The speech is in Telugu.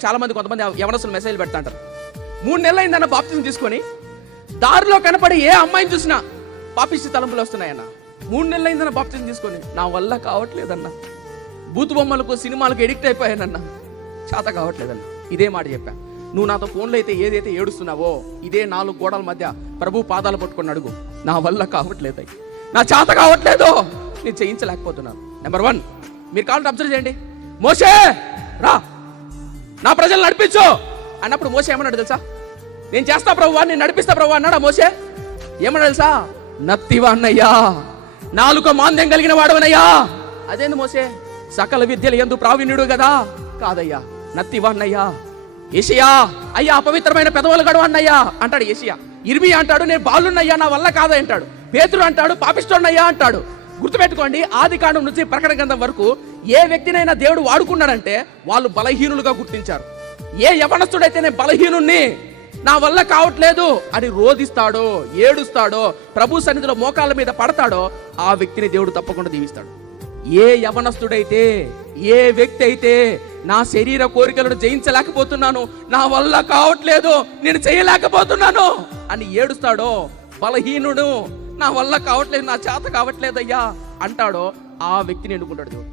కొంతమంది యవనస్తులు మెసేజ్ పెడతా అంటారు, 3 నెలలు అయిందన్న బాప్తిజం తీసుకొని దారిలో కనపడి ఏ అమ్మాయిని చూసినా పాపిష్టి తలంపులు వస్తున్నాయన్న. 3 నెలలు అయిందన్న బాప్తిజం తీసుకొని నా వల్ల కావట్లేదన్న, బూతు బొమ్మలకు సినిమాలకు ఎడిక్ట్ అయిపోయానన్న, చేత కావట్లేదన్న. ఇదే మాట చెప్పా. నువ్వు నాతో ఫోన్లో అయితే ఏదైతే ఏడుస్తున్నావో ఇదే 4 గోడల మధ్య ప్రభు పాదాలు పట్టుకొని అడుగు, నా వల్ల కావట్లేదు, నా చేత కావట్లేదు, నేను చేయించలేకపోతున్నాను. నెంబర్ 1, మీరు కావాలంటే అబ్జర్వ్ చేయండి. మోషే రా, నా ప్రజలు నడిపించు అన్నప్పుడు మోషే ఏమన్నాడు తెలుసా? నేను చేస్తా ప్రభువా, నేను నడిపిస్తా ప్రభువా అన్నాడా మోషే? ఏమన్నా తెలుసా? నత్తివా అన్నయ్యా, నాలుక మాంద్యం కలిగిన వాడవనయ్యా. అదేంది మోసే? సకల విద్యలు ఎందు ప్రావీణ్యుడు కదా? కాదయ్యా, నత్తివా అన్నయ్యా. ఏషియా, అయ్యా అపవిత్రమైన పెదవులు గడవ అన్నయ్యా అంటాడు ఏషియా. ఇర్మియా అంటాడు, నేను బాలున్నయ్యా, నా వల్ల కాదా అంటాడు. పేతురు అంటాడు, పాపిస్తోన్నయ్యా అంటాడు. గుర్తుపెట్టుకోండి, ఆది కాండం నుంచి ప్రకటన గ్రంథం వరకు ఏ వ్యక్తినైనా దేవుడు వాడుకున్నాడంటే వాళ్ళు బలహీనులుగా గుర్తించారు. ఏ యవనస్తుడైతే నేను బలహీనుణ్ణి, నా వల్ల కావట్లేదు అని రోధిస్తాడో, ఏడుస్తాడో, ప్రభు సన్నిధిలో మోకాళ్ళ మీద పడతాడో ఆ వ్యక్తిని దేవుడు తప్పకుండా దీవిస్తాడు. ఏ యవనస్తుడైతే, ఏ వ్యక్తి అయితే నా శరీర కోరికలను జయించలేకపోతున్నాను, నా వల్ల కావట్లేదు, నేను చేయలేకపోతున్నాను అని ఏడుస్తాడో, బలహీనుడు, నా వల్ల కావట్లేదు, నా చేత కావట్లేదయ్యా అంటాడో ఆ వ్యక్తిని ఎన్నుకుంటాడు దేవుడు.